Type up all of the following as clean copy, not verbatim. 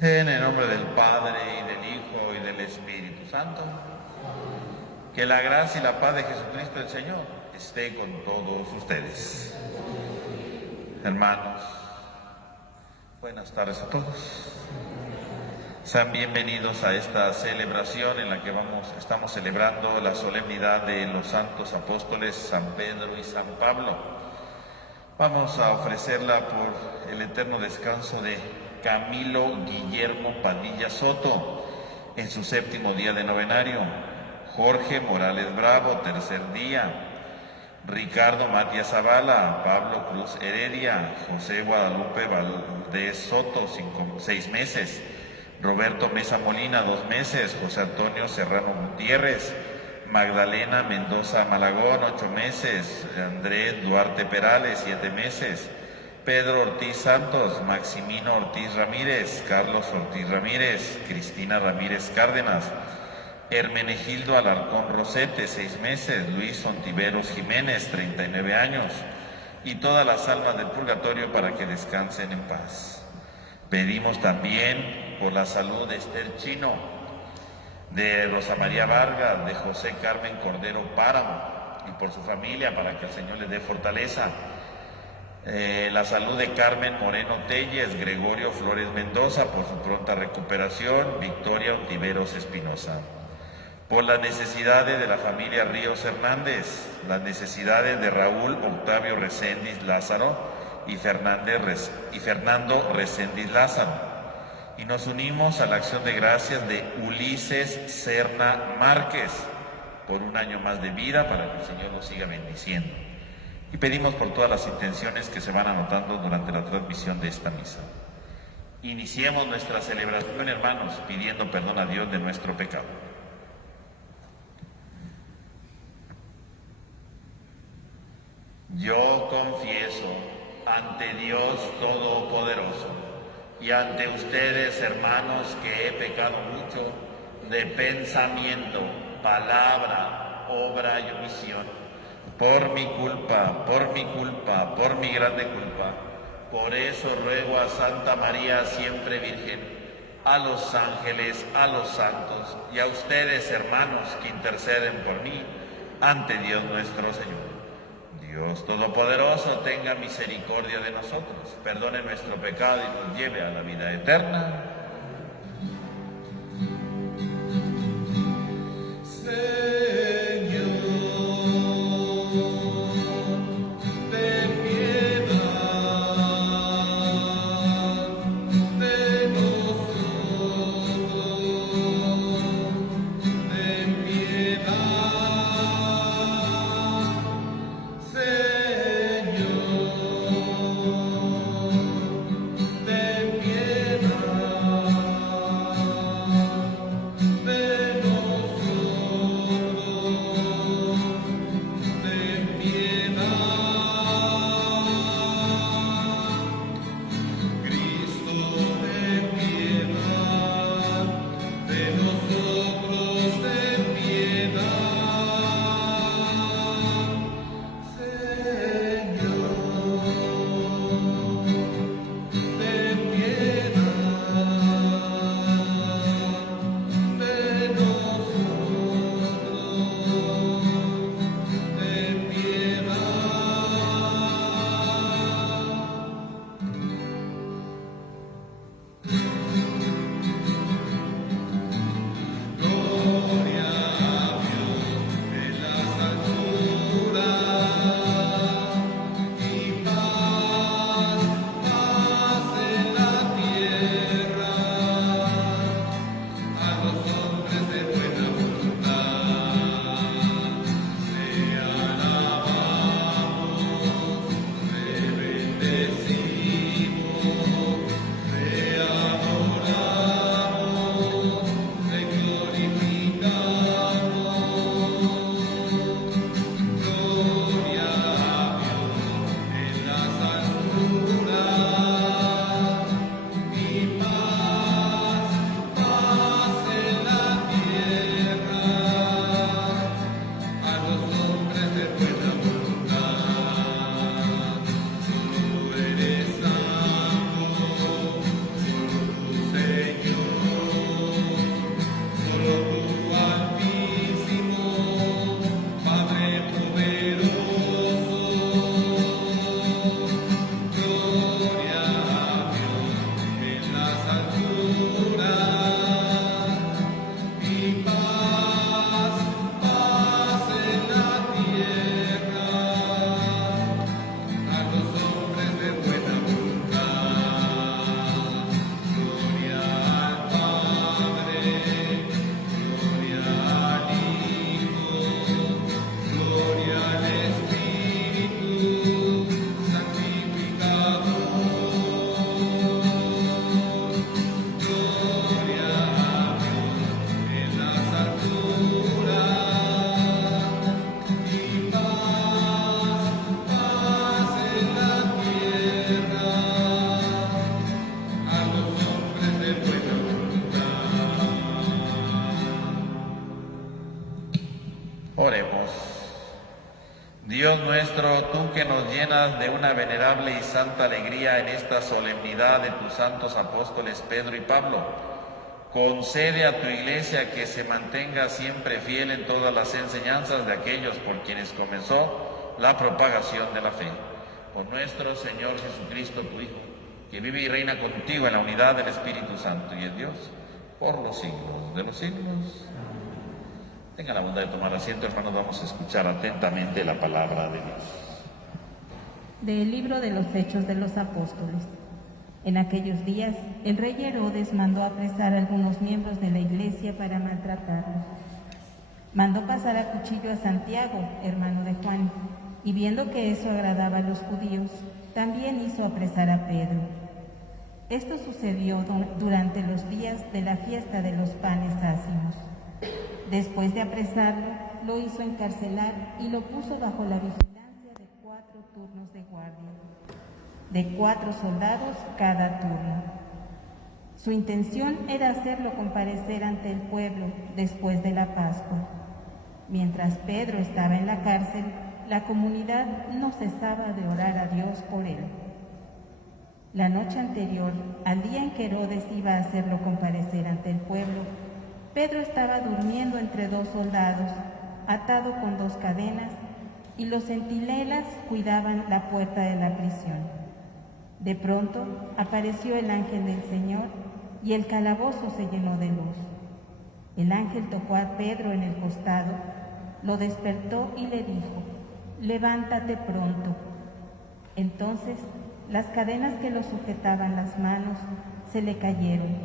En el nombre del Padre, y del Hijo, y del Espíritu Santo. Que la gracia y la paz de Jesucristo el Señor esté con todos ustedes. Hermanos, buenas tardes a todos. Sean bienvenidos a esta celebración en la que estamos celebrando la solemnidad de los santos apóstoles San Pedro y San Pablo. Vamos a ofrecerla por el eterno descanso de Camilo Guillermo Padilla Soto en su 7º día de novenario, Jorge Morales Bravo, 3er día, Ricardo Matías Zavala, Pablo Cruz Heredia, José Guadalupe Valdés Soto, 6 meses, Roberto Mesa Molina, 2 meses, José Antonio Serrano Gutiérrez, Magdalena Mendoza Malagón, 8 meses, Andrés Duarte Perales, 7 meses, Pedro Ortiz Santos, Maximino Ortiz Ramírez, Carlos Ortiz Ramírez, Cristina Ramírez Cárdenas, Hermenegildo Alarcón Rosete, 6 meses, Luis Ontiveros Jiménez, 39 años, y todas las almas del purgatorio para que descansen en paz. Pedimos también por la salud de Esther Chino, de Rosa María Vargas, de José Carmen Cordero Páramo, y por su familia para que el Señor les dé fortaleza. La salud de Carmen Moreno Telles, Gregorio Flores Mendoza por su pronta recuperación, Victoria Ontiveros Espinosa. Por las necesidades de la familia Ríos Hernández, las necesidades de Raúl Octavio Reséndiz Lázaro y Fernando Reséndiz Lázaro. Y nos unimos a la acción de gracias de Ulises Serna Márquez por un año más de vida para que el Señor nos siga bendiciendo. Y pedimos por todas las intenciones que se van anotando durante la transmisión de esta misa. Iniciemos nuestra celebración, hermanos, pidiendo perdón a Dios de nuestro pecado. Yo confieso ante Dios Todopoderoso y ante ustedes, hermanos, que he pecado mucho de pensamiento, palabra, obra y omisión. Por mi culpa, por mi grande culpa. Por eso ruego a Santa María, siempre Virgen, a los ángeles, a los santos y a ustedes, hermanos, que interceden por mí ante Dios nuestro Señor. Dios Todopoderoso tenga misericordia de nosotros, perdone nuestro pecado y nos lleve a la vida eterna. tú que nos llenas de una venerable y santa alegría en esta solemnidad de tus santos apóstoles Pedro y Pablo, concede a tu Iglesia que se mantenga siempre fiel en todas las enseñanzas de aquellos por quienes comenzó la propagación de la fe. Por nuestro Señor Jesucristo, tu Hijo, que vive y reina contigo en la unidad del Espíritu Santo y es Dios, por los siglos de los siglos. Tengan la bondad de tomar asiento, hermanos, vamos a escuchar atentamente la palabra de Dios. Del libro de los Hechos de los Apóstoles. En aquellos días, el rey Herodes mandó apresar a algunos miembros de la iglesia para maltratarlos. Mandó pasar a cuchillo a Santiago, hermano de Juan, y viendo que eso agradaba a los judíos, también hizo apresar a Pedro. Esto sucedió durante los días de la fiesta de los panes ácimos. Después de apresarlo, lo hizo encarcelar y lo puso bajo la vigilancia de 4 turnos de guardia, de 4 soldados cada turno. Su intención era hacerlo comparecer ante el pueblo después de la Pascua. Mientras Pedro estaba en la cárcel, la comunidad no cesaba de orar a Dios por él. La noche anterior, al día en que Herodes iba a hacerlo comparecer ante el pueblo, Pedro estaba durmiendo entre 2 soldados, atado con 2 cadenas, y los centinelas cuidaban la puerta de la prisión. De pronto apareció el ángel del Señor y el calabozo se llenó de luz. El ángel tocó a Pedro en el costado, lo despertó y le dijo: «Levántate pronto». Entonces las cadenas que lo sujetaban las manos se le cayeron.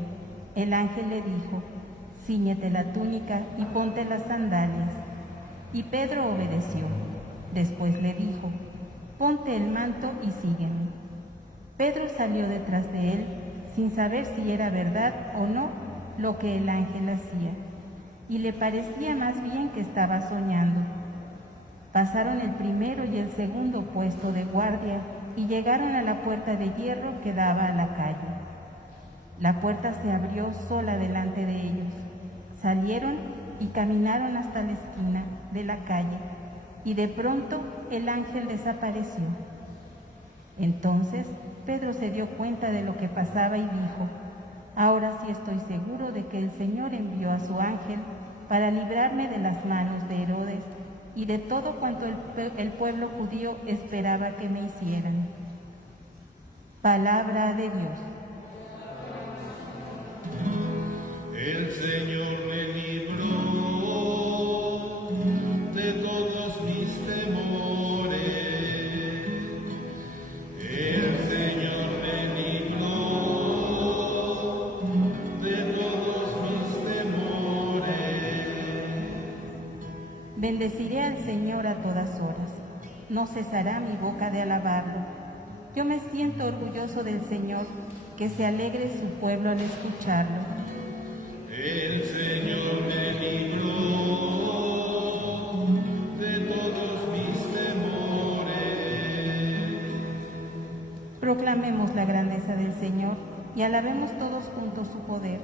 El ángel le dijo: «Cíñete la túnica y ponte las sandalias». Y Pedro obedeció. Después le dijo: «Ponte el manto y sígueme». Pedro salió detrás de él, sin saber si era verdad o no lo que el ángel hacía, y le parecía más bien que estaba soñando. Pasaron el primero y el segundo puesto de guardia y llegaron a la puerta de hierro que daba a la calle. La puerta se abrió sola delante de ellos. Salieron y caminaron hasta la esquina de la calle, y de pronto el ángel desapareció. Entonces Pedro se dio cuenta de lo que pasaba y dijo: «Ahora sí estoy seguro de que el Señor envió a su ángel para librarme de las manos de Herodes y de todo cuanto el pueblo judío esperaba que me hicieran». Palabra de Dios. El Señor me libró de todos mis temores. El Señor me libró de todos mis temores. Bendeciré al Señor a todas horas. No cesará mi boca de alabarlo. Yo me siento orgulloso del Señor, que se alegre su pueblo al escucharlo. El Señor me libró de todos mis temores. Proclamemos la grandeza del Señor y alabemos todos juntos su poder.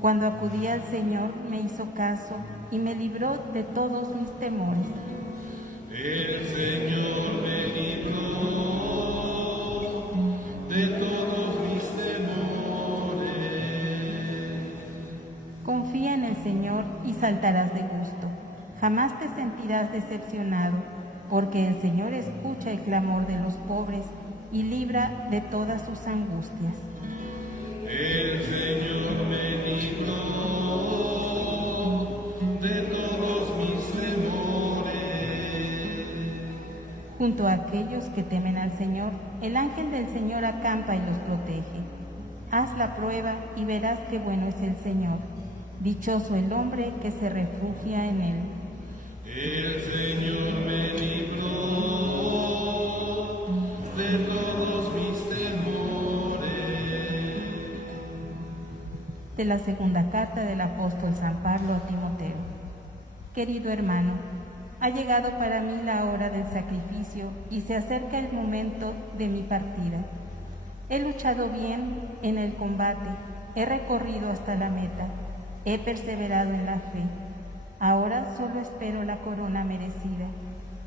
Cuando acudí al Señor, me hizo caso y me libró de todos mis temores. El Señor me libró de todos mis temores. Confía en el Señor y saltarás de gusto. Jamás te sentirás decepcionado, porque el Señor escucha el clamor de los pobres y libra de todas sus angustias. El Señor me libró de todos mis temores. Junto a aquellos que temen al Señor, el ángel del Señor acampa y los protege. Haz la prueba y verás qué bueno es el Señor. Dichoso el hombre que se refugia en él. El Señor me libró de todos mis temores. De la segunda carta del apóstol San Pablo a Timoteo. Querido hermano, ha llegado para mí la hora del sacrificio y se acerca el momento de mi partida. He luchado bien en el combate, he recorrido hasta la meta, he perseverado en la fe. Ahora solo espero la corona merecida,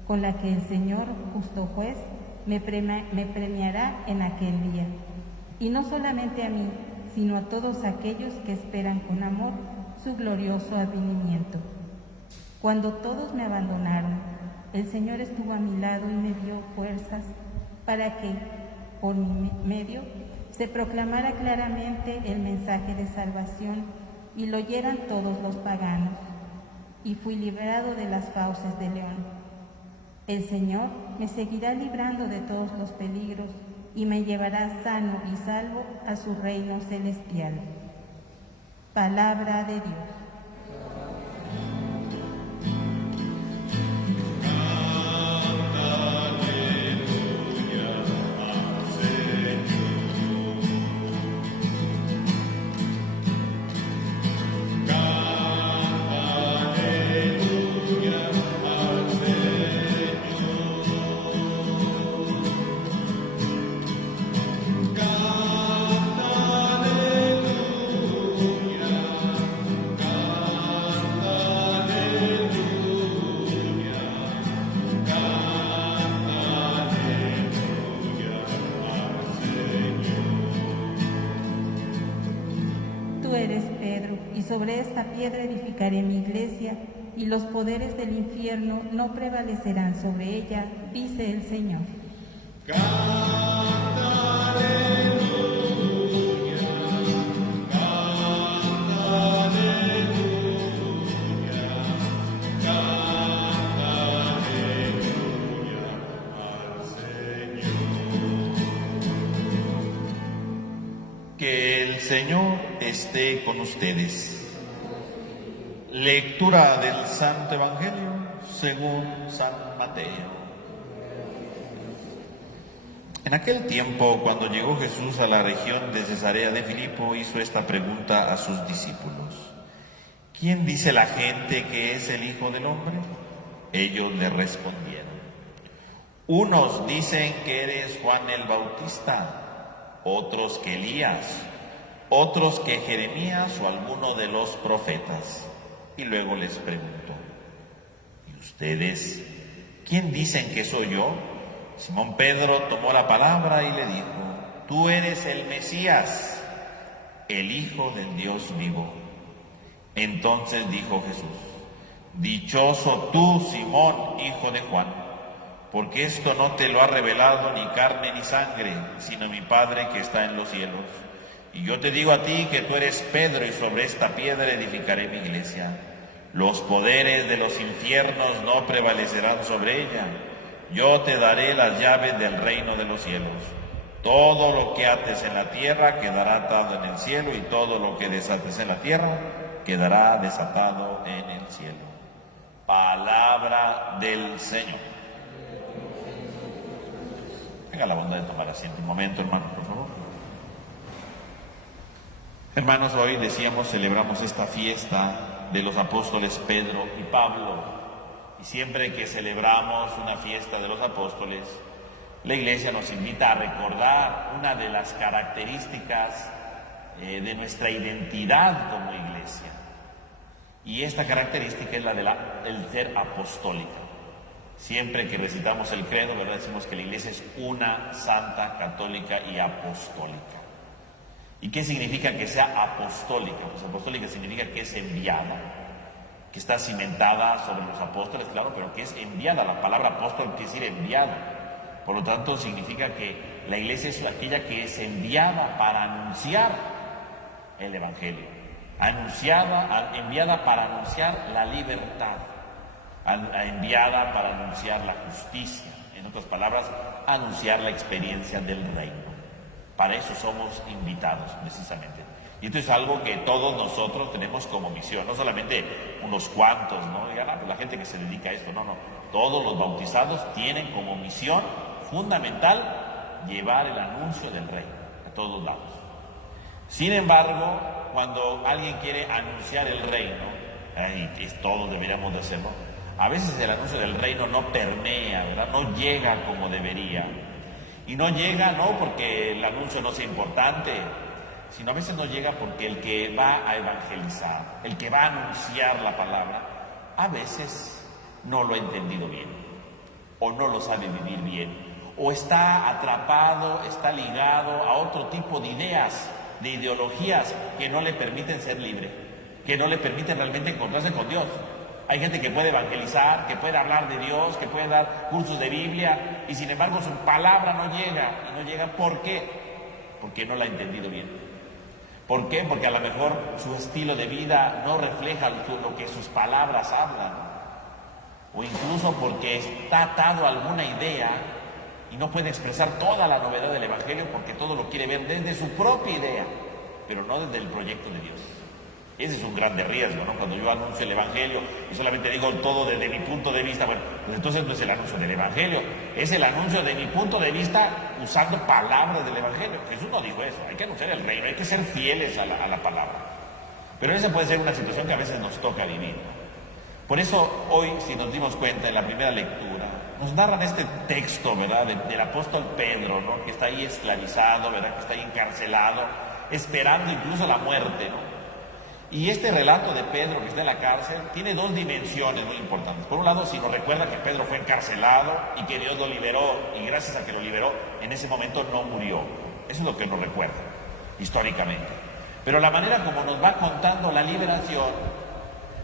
con la que el Señor, justo juez, me premiará en aquel día. Y no solamente a mí, sino a todos aquellos que esperan con amor su glorioso advenimiento. Cuando todos me abandonaron, el Señor estuvo a mi lado y me dio fuerzas para que, por mi medio, se proclamara claramente el mensaje de salvación y lo oyeran todos los paganos. Y fui librado de las fauces del león. El Señor me seguirá librando de todos los peligros y me llevará sano y salvo a su reino celestial. Palabra de Dios. Tú eres Pedro, y sobre esta piedra edificaré mi iglesia, y los poderes del infierno no prevalecerán sobre ella, dice el Señor. Que el Señor esté con ustedes. Lectura del Santo Evangelio según San Mateo. En aquel tiempo, cuando llegó Jesús a la región de Cesarea de Filipo, hizo esta pregunta a sus discípulos: ¿Quién dice la gente que es el Hijo del Hombre? Ellos le respondieron: unos dicen que eres Juan el Bautista, otros que Elías, otros que Jeremías o alguno de los profetas. Y luego les preguntó: ¿y ustedes quién dicen que soy yo? Simón Pedro tomó la palabra y le dijo: tú eres el Mesías, el Hijo del Dios vivo. Entonces dijo Jesús: dichoso tú, Simón, hijo de Juan, porque esto no te lo ha revelado ni carne ni sangre, sino mi Padre que está en los cielos. Y yo te digo a ti que tú eres Pedro, y sobre esta piedra edificaré mi iglesia. Los poderes de los infiernos no prevalecerán sobre ella. Yo te daré las llaves del reino de los cielos. Todo lo que ates en la tierra quedará atado en el cielo, y todo lo que desates en la tierra quedará desatado en el cielo. Palabra del Señor. Tenga la bondad de tomar asiento un momento, hermanos, por favor. Hermanos, hoy celebramos esta fiesta de los apóstoles Pedro y Pablo. Y siempre que celebramos una fiesta de los apóstoles, la Iglesia nos invita a recordar una de las características de nuestra identidad como Iglesia. Y esta característica es la del ser apostólica. Siempre que recitamos el credo, ¿verdad?, decimos que la Iglesia es una, santa, católica y apostólica. ¿Y qué significa que sea apostólica? Pues apostólica significa que es enviada, que está cimentada sobre los apóstoles, claro, pero que es enviada. La palabra apóstol quiere decir enviada. Por lo tanto, significa que la Iglesia es aquella que es enviada para anunciar el Evangelio, enviada para anunciar la libertad, enviada para anunciar la justicia, en otras palabras, anunciar la experiencia del reino. Para eso somos invitados, precisamente. Y esto es algo que todos nosotros tenemos como misión, no solamente unos cuantos, ¿no? Digan, pues la gente que se dedica a esto, no. Todos los bautizados tienen como misión fundamental llevar el anuncio del reino a todos lados. Sin embargo, cuando alguien quiere anunciar el reino, y todos deberíamos de hacerlo, a veces el anuncio del reino no permea, ¿verdad? No llega como debería. Y no llega no porque el anuncio no sea importante, sino a veces no llega porque el que va a evangelizar, el que va a anunciar la palabra, a veces no lo ha entendido bien. o no lo sabe vivir bien, o está atrapado, está ligado a otro tipo de ideas, de ideologías que no le permiten ser libre, que no le permiten realmente encontrarse con Dios. Hay gente que puede evangelizar, que puede hablar de Dios, que puede dar cursos de Biblia, y sin embargo su palabra no llega. ¿Y no llega por qué? Porque no la ha entendido bien. ¿Por qué? Porque a lo mejor su estilo de vida no refleja lo que sus palabras hablan. O incluso porque está atado a alguna idea y no puede expresar toda la novedad del Evangelio porque todo lo quiere ver desde su propia idea, pero no desde el proyecto de Dios. Ese es un grande riesgo, ¿no? Cuando yo anuncio el Evangelio y solamente digo todo desde mi punto de vista, bueno, pues entonces no es el anuncio del Evangelio, es el anuncio de mi punto de vista usando palabras del Evangelio. Jesús no dijo eso, hay que anunciar el reino, hay que ser fieles a la palabra. Pero esa puede ser una situación que a veces nos toca vivir. Por eso hoy, si nos dimos cuenta en la primera lectura, nos narran este texto, ¿verdad?, del apóstol Pedro, ¿no?, que está ahí esclavizado, ¿verdad?, que está ahí encarcelado, esperando incluso la muerte, ¿no? Y este relato de Pedro que está en la cárcel tiene dos dimensiones muy importantes. Por un lado, si nos recuerda que Pedro fue encarcelado y que Dios lo liberó, y gracias a que lo liberó, en ese momento no murió. Eso es lo que nos recuerda, históricamente. Pero la manera como nos va contando la liberación,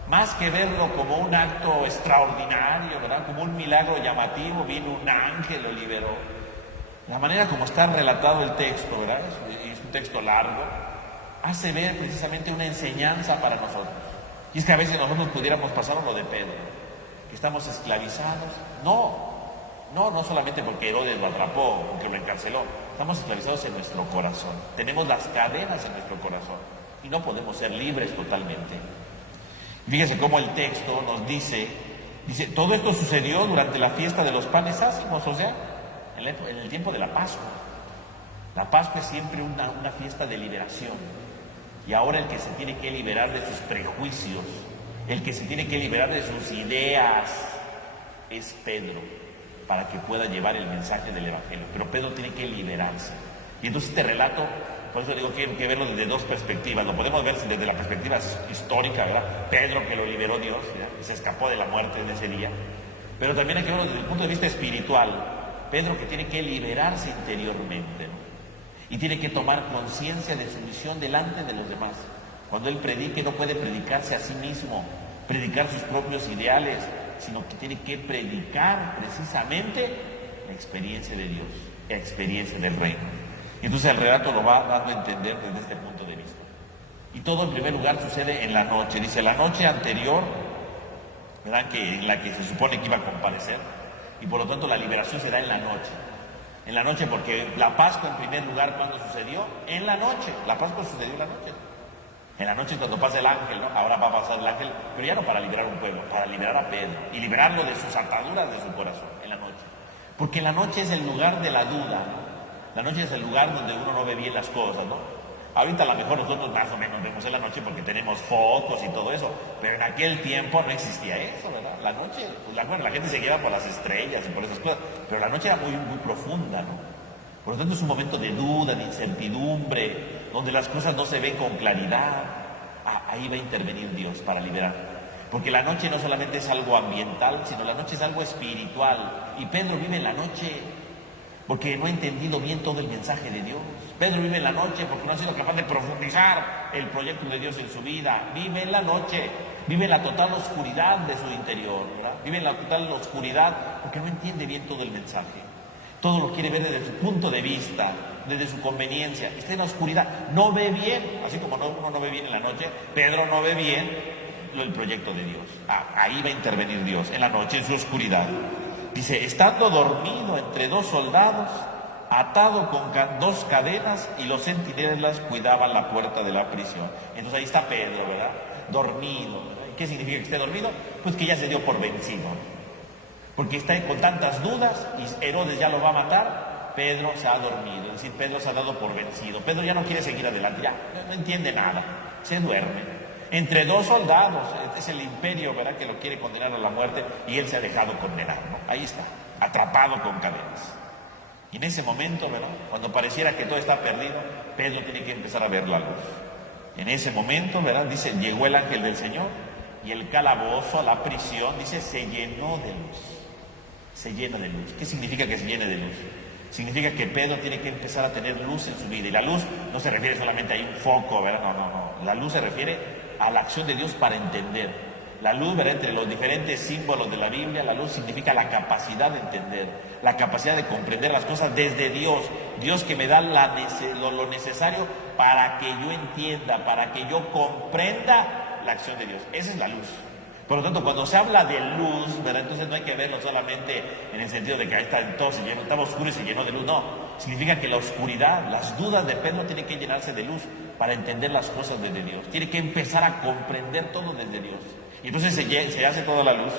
más que verlo como un acto extraordinario, ¿verdad?, como un milagro llamativo, vino un ángel, lo liberó. La manera como está relatado el texto, ¿verdad?, es un texto largo, hace ver precisamente una enseñanza para nosotros. Y es que a veces nosotros pudiéramos pasar lo de Pedro, que estamos esclavizados. No solamente porque Herodes lo atrapó, porque lo encarceló, estamos esclavizados en nuestro corazón. Tenemos las cadenas en nuestro corazón y no podemos ser libres totalmente. Fíjese cómo el texto nos dice, todo esto sucedió durante la fiesta de los panes ácimos, o sea, en el tiempo de la Pascua. La Pascua es siempre una fiesta de liberación. Y ahora el que se tiene que liberar de sus prejuicios, el que se tiene que liberar de sus ideas, es Pedro, para que pueda llevar el mensaje del Evangelio. Pero Pedro tiene que liberarse. Y entonces este relato, por eso digo que hay que verlo desde dos perspectivas. Lo podemos ver desde la perspectiva histórica, ¿verdad? Pedro, que lo liberó Dios, ¿verdad?, que se escapó de la muerte en ese día. Pero también hay que verlo desde el punto de vista espiritual. Pedro, que tiene que liberarse interiormente, ¿no?, y tiene que tomar conciencia de su misión delante de los demás. Cuando él predique, no puede predicarse a sí mismo, predicar sus propios ideales, sino que tiene que predicar precisamente la experiencia de Dios, la experiencia del reino. Y entonces el relato lo va dando a entender desde este punto de vista. Y todo en primer lugar sucede en la noche. Dice, la noche anterior, ¿verdad?, en la que se supone que iba a comparecer, y por lo tanto la liberación se da en la noche. En la noche, porque la Pascua en primer lugar, ¿cuándo sucedió? En la noche. La Pascua sucedió en la noche. En la noche cuando pasa el ángel, ¿no? Ahora va a pasar el ángel, pero ya no para liberar un pueblo, para liberar a Pedro y liberarlo de sus ataduras de su corazón, en la noche. Porque la noche es el lugar de la duda, ¿no? La noche es el lugar donde uno no ve bien las cosas, ¿no? Ahorita a lo mejor nosotros más o menos vemos en la noche porque tenemos fotos y todo eso, pero en aquel tiempo no existía eso, ¿verdad? La noche, pues la gente se guiaba por las estrellas y por esas cosas, pero la noche era muy, muy profunda, ¿no? Por lo tanto es un momento de duda, de incertidumbre, donde las cosas no se ven con claridad. Ahí va a intervenir Dios para liberar. Porque la noche no solamente es algo ambiental, sino la noche es algo espiritual. Y Pedro vive en la noche porque no ha entendido bien todo el mensaje de Dios. Pedro vive en la noche porque no ha sido capaz de profundizar el proyecto de Dios en su vida. Vive en la noche, vive en la total oscuridad de su interior, ¿verdad? Vive en la total oscuridad porque no entiende bien todo el mensaje. Todo lo quiere ver desde su punto de vista, desde su conveniencia. Está en la oscuridad, no ve bien, así como uno no ve bien en la noche, Pedro no ve bien el proyecto de Dios. Ahí va a intervenir Dios, en la noche, en su oscuridad. Dice, estando dormido entre dos soldados, atado con dos cadenas, y los centinelas cuidaban la puerta de la prisión. Entonces ahí está Pedro, ¿verdad? Dormido, ¿verdad? ¿Y qué significa que esté dormido? Pues que ya se dio por vencido. Porque está con tantas dudas y Herodes ya lo va a matar, Pedro se ha dormido, es decir, Pedro se ha dado por vencido. Pedro ya no quiere seguir adelante, ya no entiende nada, se duerme. Entre dos soldados, es el imperio, ¿verdad?, que lo quiere condenar a la muerte y él se ha dejado condenar, ¿no? Ahí está, atrapado con cadenas. Y en ese momento, ¿verdad?, cuando pareciera que todo está perdido, Pedro tiene que empezar a ver la luz. En ese momento, ¿verdad?, dice, llegó el ángel del Señor y el calabozo, la prisión, dice, se llenó de luz. se llena de luz. ¿Qué significa que se llene de luz? Significa que Pedro tiene que empezar a tener luz en su vida. Y la luz no se refiere solamente a un foco, ¿verdad? No. La luz se refiere a la acción de Dios para entender. La luz, ¿verdad? Entre los diferentes símbolos de la Biblia, la luz significa la capacidad de entender, la capacidad de comprender las cosas desde Dios. Dios que me da lo necesario para que yo entienda, para que yo comprenda la acción de Dios. Esa es la luz. Por lo tanto, cuando se habla de luz, ¿verdad? Entonces no hay que verlo solamente en el sentido de que ahí está todo se llenó, estaba oscuro y se llenó de luz. No, significa que la oscuridad, las dudas de Pedro tienen que llenarse de luz para entender las cosas desde Dios. Tiene que empezar a comprender todo desde Dios. Y entonces se hace toda la luz.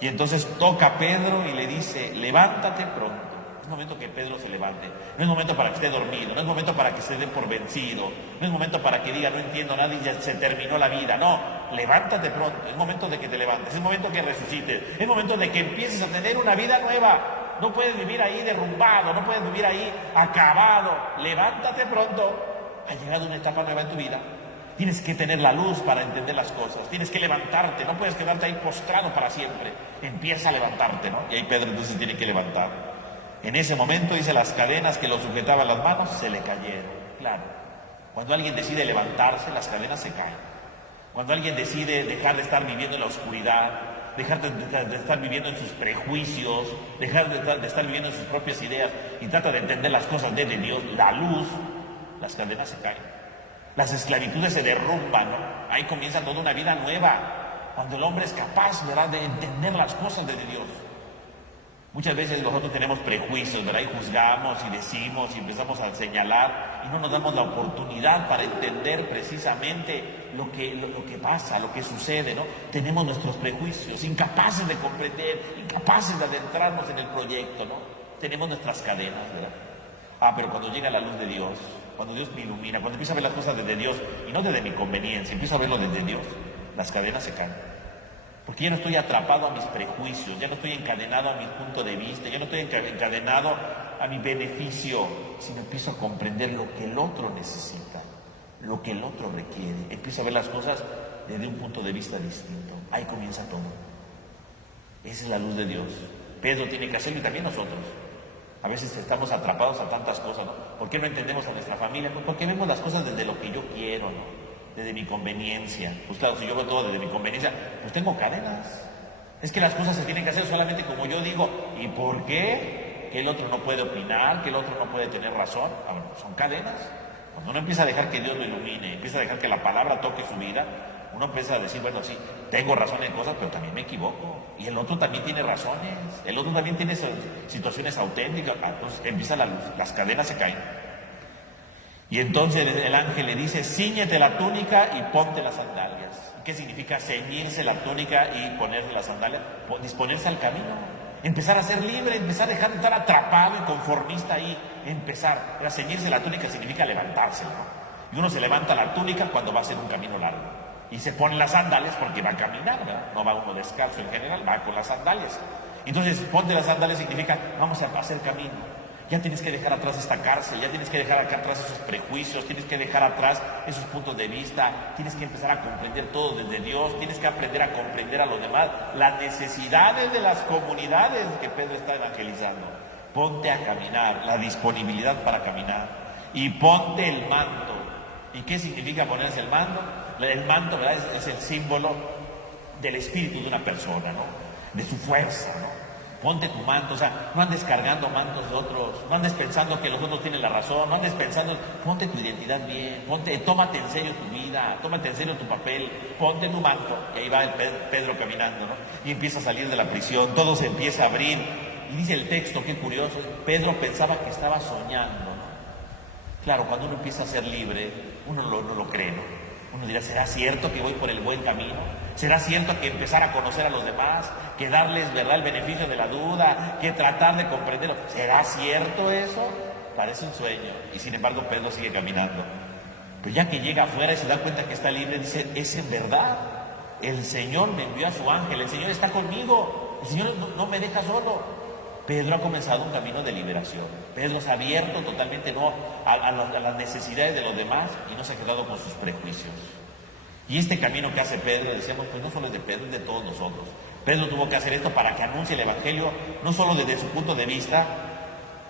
Y entonces toca a Pedro y le dice, levántate pronto. Es momento que Pedro se levante. No es momento para que esté dormido, no es momento para que se dé por vencido, no es momento para que diga no entiendo nada y ya se terminó la vida. No, levántate pronto, es momento de que te levantes, es momento que resucites, es momento de que empieces a tener una vida nueva. No puedes vivir ahí derrumbado, no puedes vivir ahí acabado. Levántate pronto. Ha llegado una etapa nueva en tu vida. Tienes que tener la luz para entender las cosas. Tienes que levantarte, no puedes quedarte ahí postrado para siempre. Empieza a levantarte, ¿no? Y ahí Pedro entonces tiene que levantar. En ese momento, dice, las cadenas que lo sujetaban las manos se le cayeron. Claro, cuando alguien decide levantarse, las cadenas se caen. Cuando alguien decide dejar de estar viviendo en la oscuridad, dejar de estar viviendo en sus prejuicios, dejar de estar viviendo en sus propias ideas y trata de entender las cosas desde Dios, la luz, las cadenas se caen. Las esclavitudes se derrumban, ¿no? Ahí comienza toda una vida nueva, cuando el hombre es capaz, ¿verdad?, de entender las cosas desde Dios. Muchas veces nosotros tenemos prejuicios, ¿verdad? Y juzgamos y decimos y empezamos a señalar y no nos damos la oportunidad para entender precisamente lo que pasa, lo que sucede, ¿no? Tenemos nuestros prejuicios, incapaces de comprender, incapaces de adentrarnos en el proyecto, ¿no? Tenemos nuestras cadenas, ¿verdad? Pero cuando llega la luz de Dios, cuando Dios me ilumina, cuando empiezo a ver las cosas desde Dios y no desde mi conveniencia, empiezo a verlo desde Dios, las cadenas se caen. Porque ya no estoy atrapado a mis prejuicios, ya no estoy encadenado a mi punto de vista, ya no estoy encadenado a mi beneficio, sino empiezo a comprender lo que el otro necesita, lo que el otro requiere. Empiezo a ver las cosas desde un punto de vista distinto. Ahí comienza todo. Esa es la luz de Dios. Pedro tiene que hacerlo y también nosotros. A veces estamos atrapados a tantas cosas, ¿no? ¿Por qué no entendemos a nuestra familia? Porque vemos las cosas desde lo que yo quiero, ¿no? Desde mi conveniencia. Pues claro, si yo veo todo desde mi conveniencia, pues tengo cadenas. Es que las cosas se tienen que hacer solamente como yo digo. ¿Y por qué? Que el otro no puede opinar, que el otro no puede tener razón. Son cadenas. Cuando uno empieza a dejar que Dios lo ilumine, empieza a dejar que la palabra toque su vida, uno empieza a decir, bueno, sí, tengo razón en cosas, pero también me equivoco. Y el otro también tiene razones. El otro también tiene situaciones auténticas. Entonces empieza la luz, las cadenas se caen. Y entonces el ángel le dice, cíñete la túnica y ponte las sandalias. ¿Qué significa ceñirse la túnica y ponerse las sandalias? Disponerse al camino, empezar a ser libre, empezar a dejar de estar atrapado y conformista ahí, empezar. Pero ceñirse la túnica significa levantarse, ¿no? Y uno se levanta la túnica cuando va a hacer un camino largo. Y se pone las sandalias porque va a caminar, ¿verdad? No va uno descalzo en general, va con las sandalias. Entonces, ponte las sandalias significa, vamos a hacer camino. Ya tienes que dejar atrás esta cárcel, ya tienes que dejar acá atrás esos prejuicios, tienes que dejar atrás esos puntos de vista, tienes que empezar a comprender todo desde Dios, tienes que aprender a comprender a los demás, las necesidades de las comunidades que Pedro está evangelizando. Ponte a caminar, la disponibilidad para caminar, y ponte el manto. ¿Y qué significa ponerse el manto? El manto, ¿verdad?, es el símbolo del espíritu de una persona, ¿no? De su fuerza, ¿no? Ponte tu manto, o sea, no andes cargando mantos de otros, no andes pensando que los otros tienen la razón, no andes pensando, ponte tu identidad bien, tómate en serio tu vida, tómate en serio tu papel, ponte tu manto. Y ahí va el Pedro caminando, ¿no? Y empieza a salir de la prisión, todo se empieza a abrir. Y dice el texto, qué curioso, Pedro pensaba que estaba soñando, ¿no? Claro, cuando uno empieza a ser libre, uno no lo cree, ¿no? Uno dirá, ¿será cierto que voy por el buen camino? ¿Será cierto que empezar a conocer a los demás, que darles, ¿verdad?, el beneficio de la duda, que tratar de comprenderlo? ¿Será cierto eso? Parece un sueño. Y sin embargo Pedro sigue caminando. Pero ya que llega afuera y se da cuenta que está libre, dice, es en verdad. El Señor me envió a su ángel, el Señor está conmigo, el Señor no me deja solo. Pedro ha comenzado un camino de liberación. Pedro se ha abierto totalmente, ¿no?, a las necesidades de los demás y no se ha quedado con sus prejuicios. Y este camino que hace Pedro, decíamos, pues no solo es de Pedro, es de todos nosotros. Pedro tuvo que hacer esto para que anuncie el Evangelio, no solo desde su punto de vista,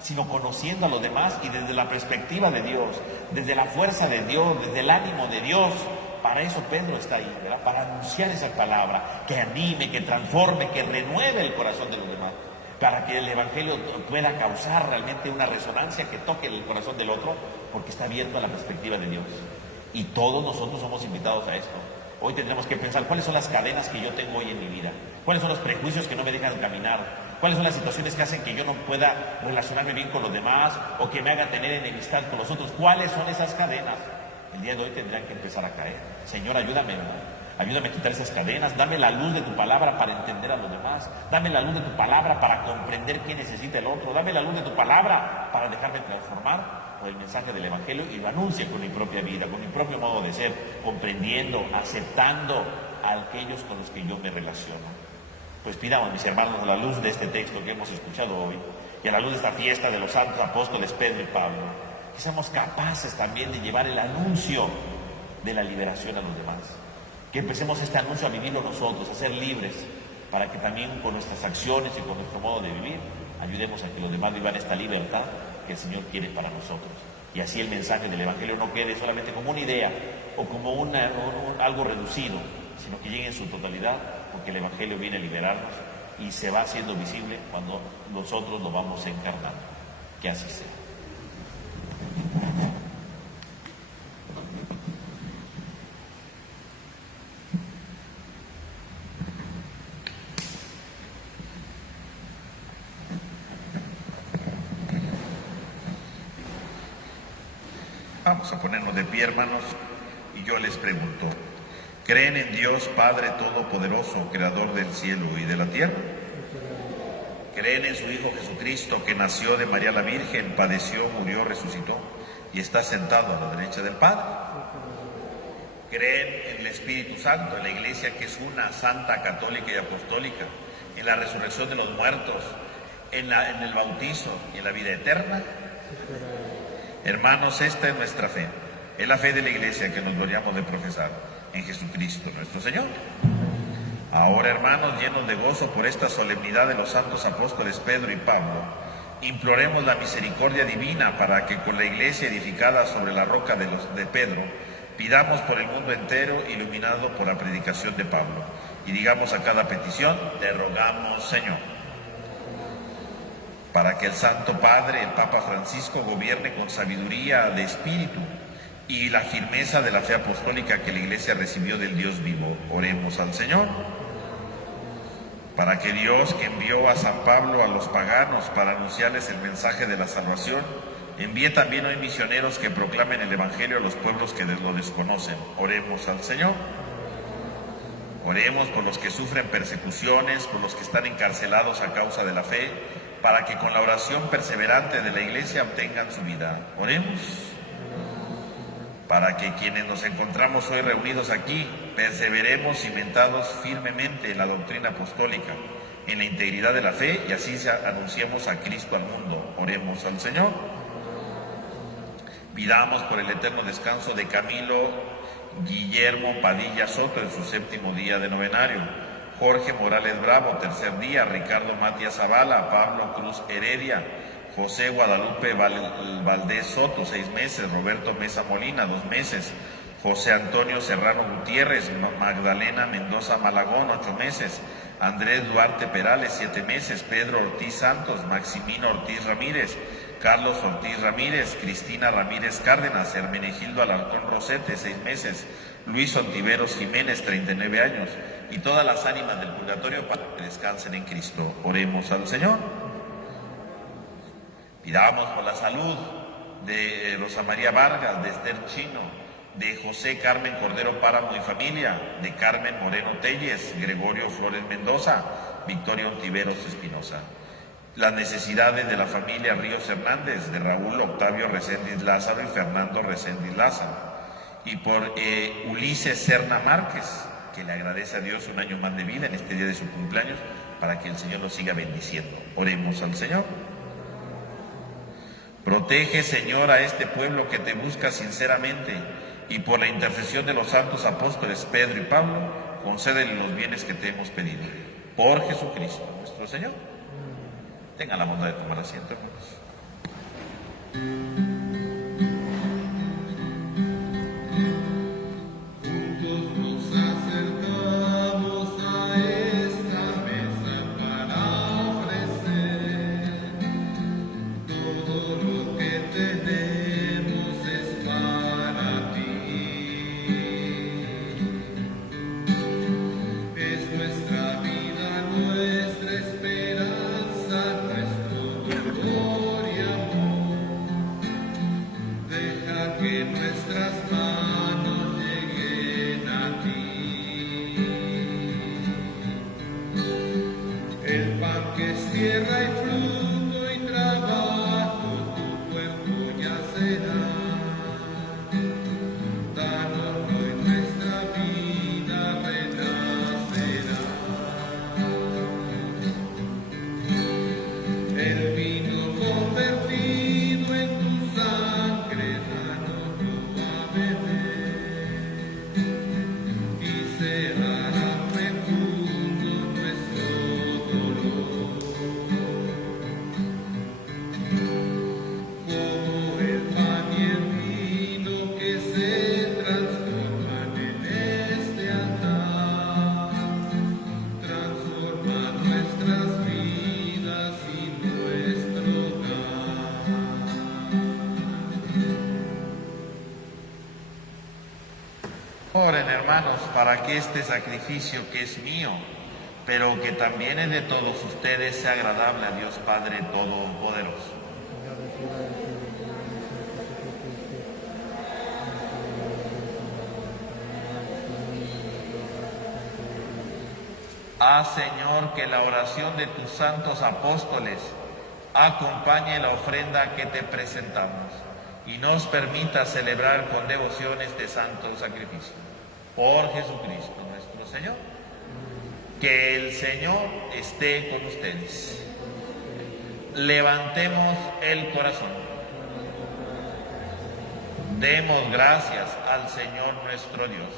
sino conociendo a los demás y desde la perspectiva de Dios, desde la fuerza de Dios, desde el ánimo de Dios. Para eso Pedro está ahí, ¿verdad? Para anunciar esa palabra, que anime, que transforme, que renueve el corazón de los demás, para que el Evangelio pueda causar realmente una resonancia que toque el corazón del otro, porque está abierto a la perspectiva de Dios. Y todos nosotros somos invitados a esto. Hoy tendremos que pensar cuáles son las cadenas que yo tengo hoy en mi vida, cuáles son los prejuicios que no me dejan caminar, cuáles son las situaciones que hacen que yo no pueda relacionarme bien con los demás o que me hagan tener enemistad con los otros. ¿Cuáles son esas cadenas? El día de hoy tendrán que empezar a caer. Señor, ayúdame, ayúdame a quitar esas cadenas, dame la luz de tu palabra para entender a los demás, dame la luz de tu palabra para comprender qué necesita el otro, dame la luz de tu palabra para dejarme transformar por el mensaje del Evangelio y lo anuncie con mi propia vida, con mi propio modo de ser, comprendiendo, aceptando a aquellos con los que yo me relaciono. Pues pidamos, mis hermanos, a la luz de este texto que hemos escuchado hoy y a la luz de esta fiesta de los santos apóstoles Pedro y Pablo, que seamos capaces también de llevar el anuncio de la liberación a los demás. Que empecemos este anuncio a vivirlo nosotros, a ser libres, para que también con nuestras acciones y con nuestro modo de vivir ayudemos a que los demás vivan esta libertad que el Señor quiere para nosotros. Y así el mensaje del Evangelio no quede solamente como una idea o como algo reducido, sino que llegue en su totalidad, porque el Evangelio viene a liberarnos y se va haciendo visible cuando nosotros lo vamos encarnando. Que así sea. Vamos a ponernos de pie, hermanos, y yo les pregunto, ¿creen en Dios Padre Todopoderoso, Creador del cielo y de la tierra? ¿Creen en su Hijo Jesucristo, que nació de María la Virgen, padeció, murió, resucitó y está sentado a la derecha del Padre? ¿Creen en el Espíritu Santo, en la Iglesia que es una, santa, católica y apostólica, en la resurrección de los muertos, en el bautizo y en la vida eterna? Hermanos, esta es nuestra fe, es la fe de la Iglesia que nos gloriamos de profesar en Jesucristo nuestro Señor. Ahora, hermanos, llenos de gozo por esta solemnidad de los santos apóstoles Pedro y Pablo, imploremos la misericordia divina para que con la Iglesia edificada sobre la roca de Pedro, pidamos por el mundo entero, iluminado por la predicación de Pablo, y digamos a cada petición, te rogamos, Señor, para que el Santo Padre, el Papa Francisco, gobierne con sabiduría de espíritu y la firmeza de la fe apostólica que la Iglesia recibió del Dios vivo. Oremos al Señor. Para que Dios, que envió a San Pablo a los paganos para anunciarles el mensaje de la salvación, envíe también hoy misioneros que proclamen el Evangelio a los pueblos que lo desconocen. Oremos al Señor. Oremos por los que sufren persecuciones, por los que están encarcelados a causa de la fe, para que con la oración perseverante de la Iglesia obtengan su vida. Oremos. Para que quienes nos encontramos hoy reunidos aquí, perseveremos cimentados firmemente en la doctrina apostólica, en la integridad de la fe, y así anunciemos a Cristo al mundo. Oremos al Señor. Pidamos por el eterno descanso de Camilo Guillermo Padilla Soto en su 7º día de novenario, Jorge Morales Bravo, 3er día, Ricardo Matías Zavala, Pablo Cruz Heredia, José Guadalupe Valdés Soto, 6 meses, Roberto Mesa Molina, 2 meses, José Antonio Serrano Gutiérrez, Magdalena Mendoza Malagón, 8 meses, Andrés Duarte Perales, 7 meses, Pedro Ortiz Santos, Maximino Ortiz Ramírez, Carlos Ortiz Ramírez, Cristina Ramírez Cárdenas, Hermenegildo Alarcón Rosete, 6 meses, Luis Ontiveros Jiménez, 39 años, y todas las ánimas del purgatorio para que descansen en Cristo. Oremos al Señor. Pidamos por la salud de Rosa María Vargas, de Esther Chino, de José Carmen Cordero Páramo y familia, de Carmen Moreno Telles, Gregorio Flores Mendoza, Victoria Ontiveros Espinosa. Las necesidades de la familia Ríos Hernández, de Raúl Octavio Reséndiz Lázaro y Fernando Reséndiz Lázaro. Y por Ulises Serna Márquez, que le agradece a Dios un año más de vida en este día de su cumpleaños, para que el Señor lo siga bendiciendo. Oremos al Señor. Protege, Señor, a este pueblo que te busca sinceramente, y por la intercesión de los santos apóstoles Pedro y Pablo, concédele los bienes que te hemos pedido. Por Jesucristo nuestro Señor. Tengan la bondad de tomar asiento, hermanos. Oren, hermanos, para que este sacrificio que es mío, pero que también es de todos ustedes, sea agradable a Dios Padre Todopoderoso. Haz, Señor, que la oración de tus santos apóstoles acompañe la ofrenda que te presentamos y nos permita celebrar con devoción este santo sacrificio. Por Jesucristo nuestro Señor. Que el Señor esté con ustedes. Levantemos el corazón. Demos gracias al Señor nuestro Dios.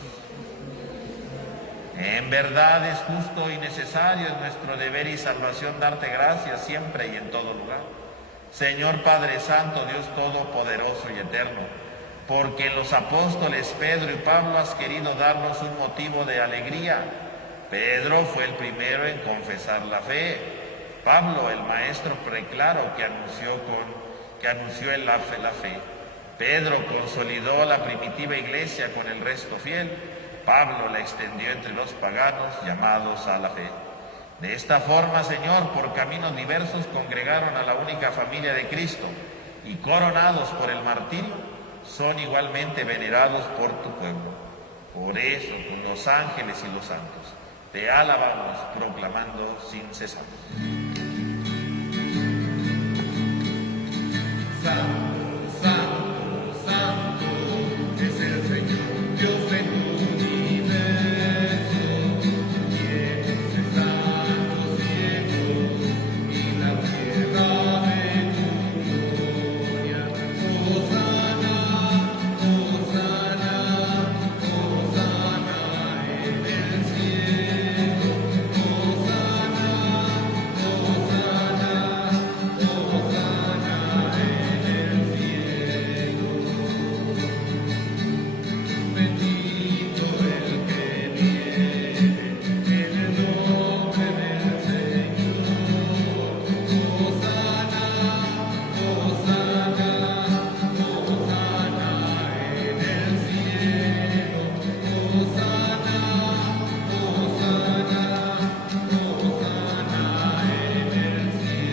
En verdad es justo y necesario, es nuestro deber y salvación darte gracias siempre y en todo lugar. Señor Padre Santo, Dios Todopoderoso y Eterno, porque en los apóstoles Pedro y Pablo has querido darnos un motivo de alegría. Pedro fue el primero en confesar la fe. Pablo, el maestro preclaro que anunció en la fe. Pedro consolidó la primitiva iglesia con el resto fiel. Pablo la extendió entre los paganos llamados a la fe. De esta forma, Señor, por caminos diversos congregaron a la única familia de Cristo y coronados por el martirio, son igualmente venerados por tu pueblo. Por eso, con los ángeles y los santos, te alabamos proclamando sin cesar. Santo, santo, santo es el Señor, Dios del universo. Llenos están los cielos y la tierra de tu gloria. Hosana, Hosana, Hosana en el cielo. Hosana, Hosana, Hosana en el cielo. Bendito el que viene en el nombre del Señor. Hosana, Hosana, Hosana en el cielo. Hosana, Hosana, Hosana en el cielo.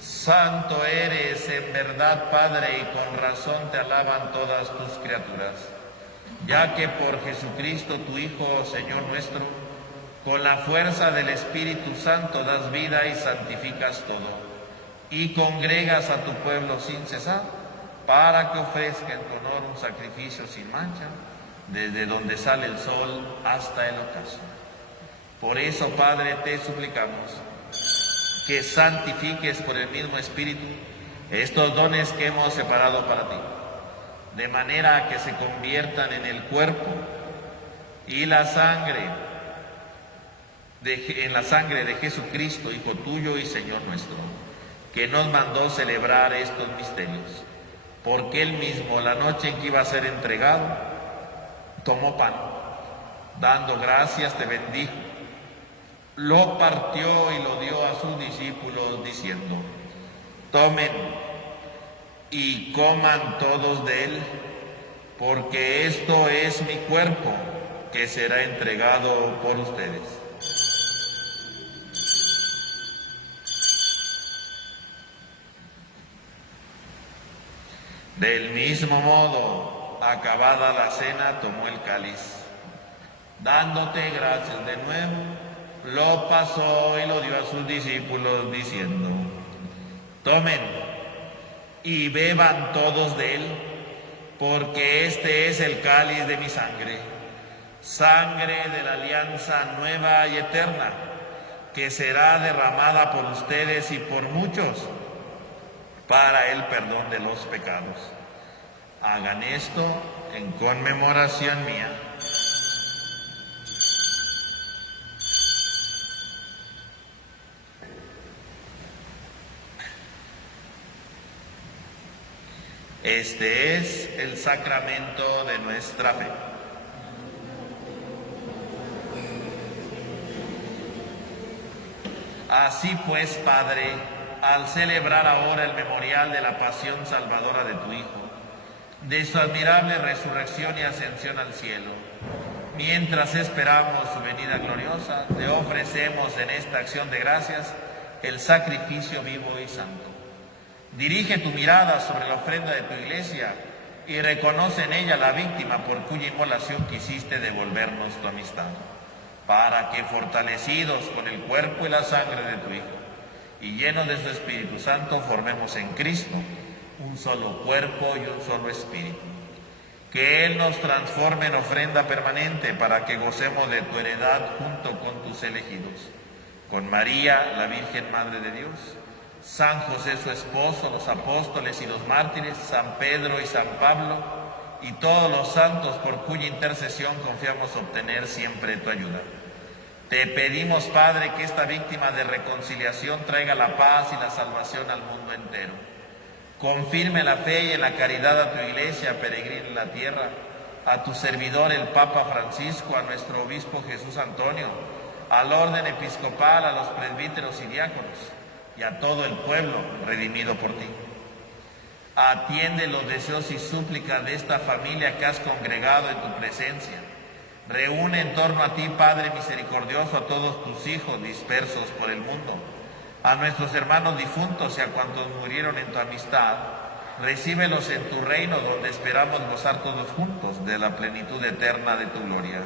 Santo eres en verdad, Padre, y con razón te alaban todas tus criaturas, ya que por Jesucristo, tu Hijo, Señor nuestro, con la fuerza del Espíritu Santo das vida y santificas todo, y congregas a tu pueblo sin cesar, para que ofrezca en tu honor un sacrificio sin mancha, desde donde sale el sol hasta el ocaso. Por eso, Padre, te suplicamos que santifiques por el mismo Espíritu estos dones que hemos separado para ti, de manera que se conviertan en el cuerpo y la sangre en la sangre de Jesucristo, Hijo tuyo y Señor nuestro, que nos mandó celebrar estos misterios. Porque él mismo, la noche en que iba a ser entregado, tomó pan, dando gracias, te bendijo, lo partió y lo dio a sus discípulos, diciendo: tomen y coman todos de él, porque esto es mi cuerpo, que será entregado por ustedes. Del mismo modo, acabada la cena, tomó el cáliz, dándote gracias de nuevo, lo pasó y lo dio a sus discípulos, diciendo: tomen y beban todos de él, porque este es el cáliz de mi sangre, sangre de la alianza nueva y eterna, que será derramada por ustedes y por muchos para el perdón de los pecados. Hagan esto en conmemoración mía. Este es el sacramento de nuestra fe. Así pues, Padre, al celebrar ahora el memorial de la pasión salvadora de tu Hijo, de su admirable resurrección y ascensión al cielo, mientras esperamos su venida gloriosa, te ofrecemos en esta acción de gracias el sacrificio vivo y santo. Dirige tu mirada sobre la ofrenda de tu iglesia y reconoce en ella la víctima por cuya inmolación quisiste devolvernos tu amistad, para que, fortalecidos con el cuerpo y la sangre de tu Hijo y llenos de su Espíritu Santo, formemos en Cristo un solo cuerpo y un solo espíritu. Que Él nos transforme en ofrenda permanente para que gocemos de tu heredad junto con tus elegidos, con María, la Virgen Madre de Dios, San José su esposo, los apóstoles y los mártires, San Pedro y San Pablo, y todos los santos por cuya intercesión confiamos obtener siempre tu ayuda. Te pedimos, Padre, que esta víctima de reconciliación traiga la paz y la salvación al mundo entero. Confirme la fe y en la caridad a tu iglesia peregrina en la tierra, a tu servidor el Papa Francisco, a nuestro obispo Jesús Antonio, al orden episcopal, a los presbíteros y diáconos, y a todo el pueblo redimido por ti. Atiende los deseos y súplicas de esta familia que has congregado en tu presencia. Reúne en torno a ti, Padre misericordioso, a todos tus hijos dispersos por el mundo, a nuestros hermanos difuntos y a cuantos murieron en tu amistad. Recíbelos en tu reino, donde esperamos gozar todos juntos de la plenitud eterna de tu gloria.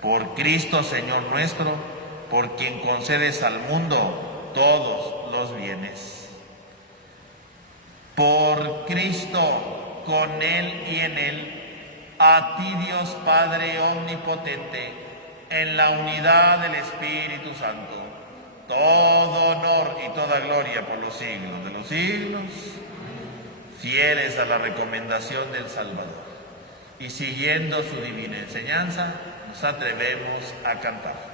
Por Cristo, Señor nuestro, por quien concedes al mundo todos los bienes. Por Cristo, con Él y en Él, a ti, Dios Padre omnipotente, en la unidad del Espíritu Santo, todo honor y toda gloria por los siglos de los siglos. Fieles a la recomendación del Salvador y siguiendo su divina enseñanza, nos atrevemos a cantar.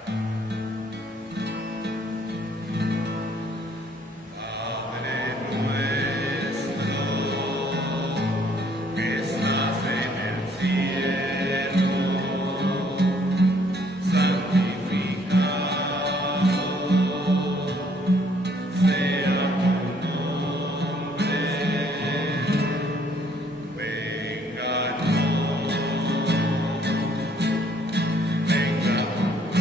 Venga tu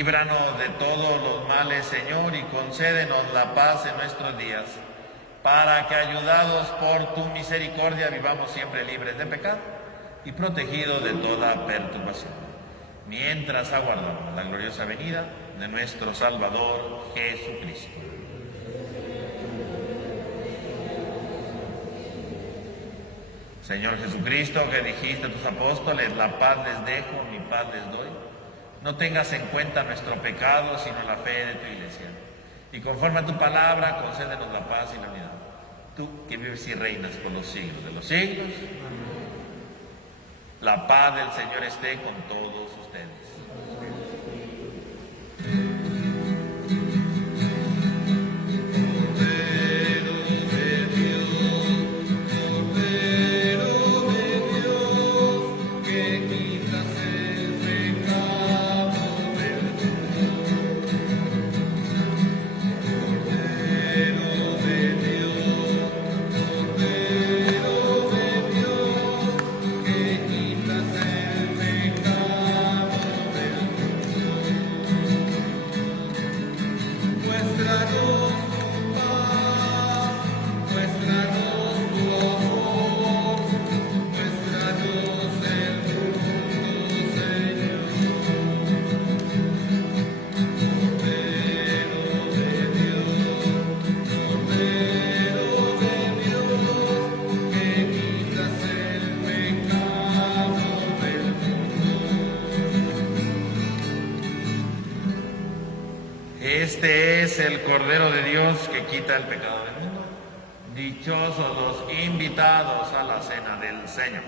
Líbranos de todos los males, Señor, y concédenos la paz en nuestros días, para que, ayudados por tu misericordia, vivamos siempre libres de pecado y protegidos de toda perturbación, mientras aguardamos la gloriosa venida de nuestro Salvador Jesucristo. Señor Jesucristo, que dijiste a tus apóstoles, la paz les dejo, mi paz les doy, no tengas en cuenta nuestro pecado, sino la fe de tu iglesia. Y conforme a tu palabra, concédenos la paz y la unidad. Tú que vives y reinas por los siglos de los siglos. La paz del Señor esté con todos ustedes. Este es el Cordero de Dios que quita el pecado del mundo. Dichosos los invitados a la cena del Señor.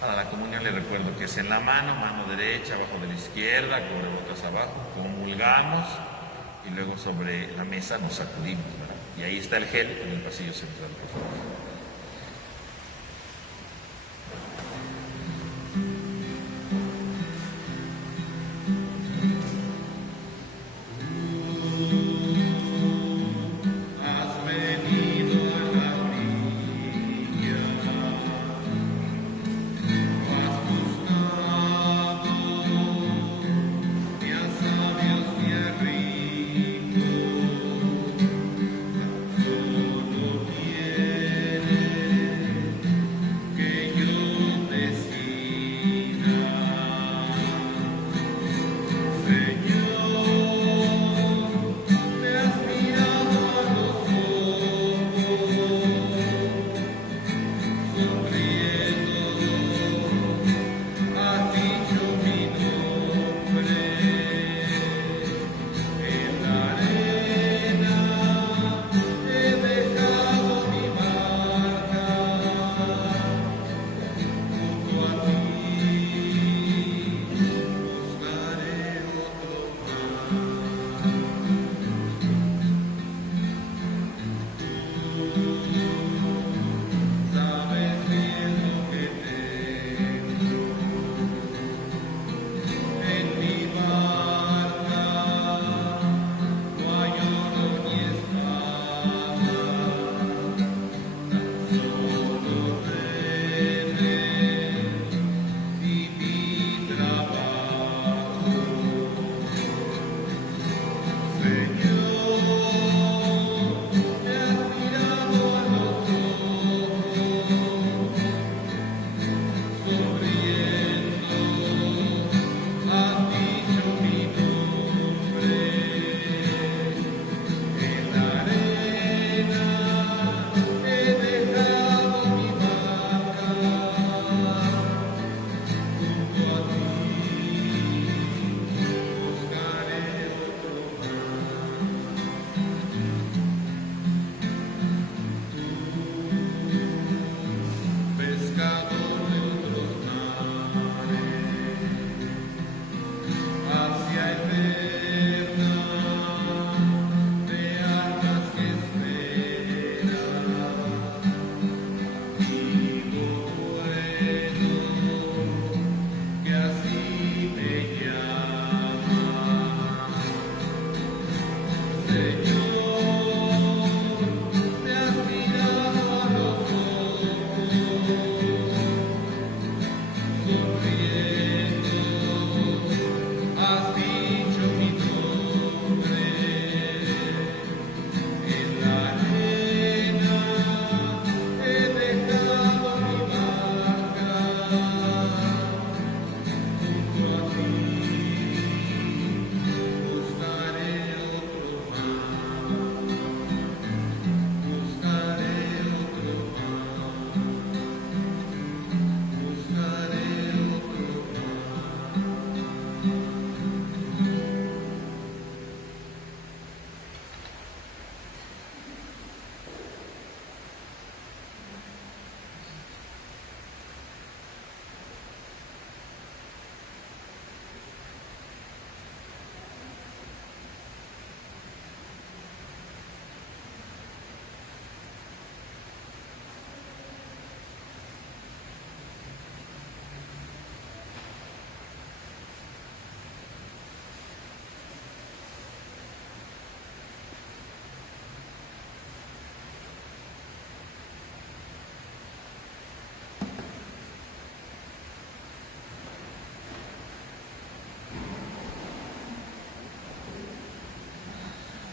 Para la comunión les recuerdo que es en la mano derecha, abajo de la izquierda, cubrebocas abajo, comulgamos y luego sobre la mesa nos sacudimos, ¿verdad? Y ahí está el gel en el pasillo central, por favor. Solo viene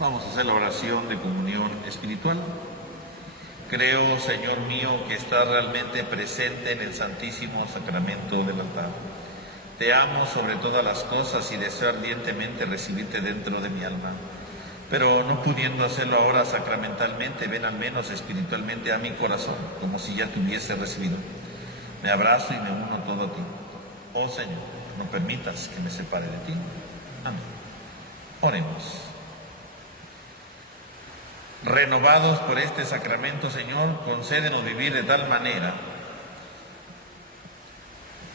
Vamos a hacer la oración de comunión espiritual. Creo, Señor mío, que estás realmente presente en el Santísimo Sacramento del altar. Te amo sobre todas las cosas y deseo ardientemente recibirte dentro de mi alma. Pero no pudiendo hacerlo ahora sacramentalmente, ven al menos espiritualmente a mi corazón, como si ya te hubiese recibido. Me abrazo y me uno todo a ti. Oh Señor, no permitas que me separe de ti. Amén. Oremos. Renovados por este sacramento, Señor, concédenos vivir de tal manera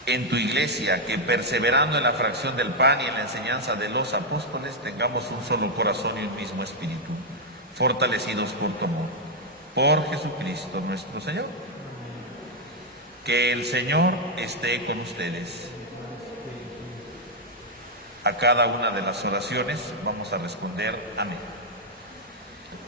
en tu iglesia que, perseverando en la fracción del pan y en la enseñanza de los apóstoles, tengamos un solo corazón y un mismo espíritu, fortalecidos por tu amor. Por Jesucristo nuestro Señor. Que el Señor esté con ustedes. A cada una de las oraciones vamos a responder amén.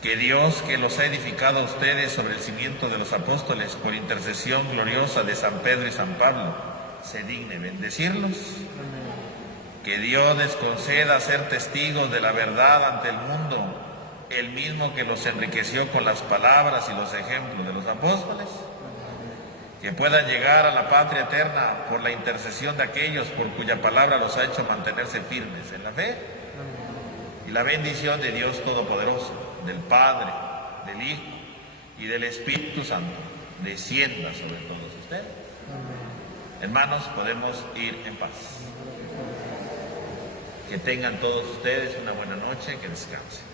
Que Dios, que los ha edificado a ustedes sobre el cimiento de los apóstoles por intercesión gloriosa de San Pedro y San Pablo, se digne bendecirlos. Que Dios les conceda ser testigos de la verdad ante el mundo, el mismo que los enriqueció con las palabras y los ejemplos de los apóstoles. Que puedan llegar a la patria eterna por la intercesión de aquellos por cuya palabra los ha hecho mantenerse firmes en la fe. Y la bendición de Dios Todopoderoso, del Padre, del Hijo y del Espíritu Santo descienda sobre todos ustedes. Hermanos, podemos ir en paz. Que tengan todos ustedes una buena noche, que descansen.